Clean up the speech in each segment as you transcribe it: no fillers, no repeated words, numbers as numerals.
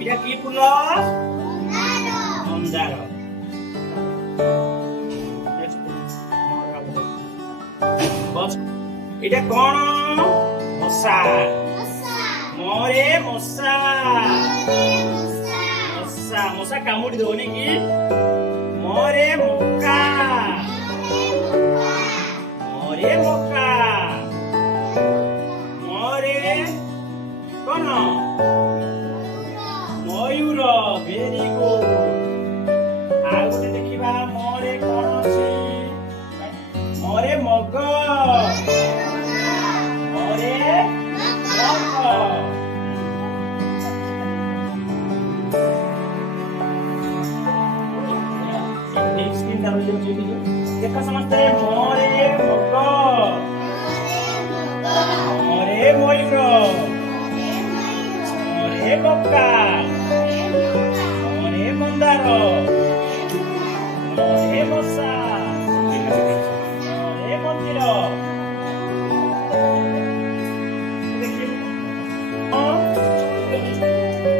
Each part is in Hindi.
এটা কি ফুল? মন্দার। এটা কোন? মশা। মরে মশা। মশা মশা কামুড়ি দেব নাকি? মরে মক্কা। মরে মক্কা। মরে কোন? ময়ূর। Very good. আর গোটে দেখিবা মরে কোন আছে? মরে মগ। মরে মগ। देख समझते मोरे मग। मोरे मयूर। मोरे मक्का। मोरे मंदार। मोरे मशा। मोरे मंदिर।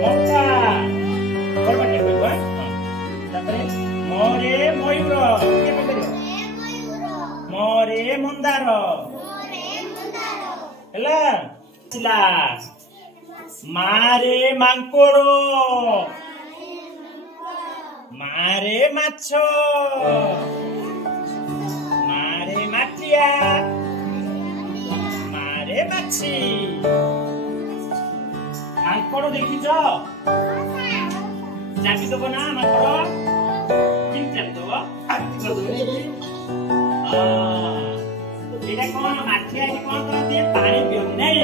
मक्का। मोरे मयूर। मोरे मंदार। मारे मांकोड़। मारे माछ। मारे माटिया। मारे माछी। मांकोड़ देखिछ? चाबी दब ना मांकोड़? किन चाबी दब? এটা কোন মাঠিয়া? কোন করতে? পানি পিও নাই।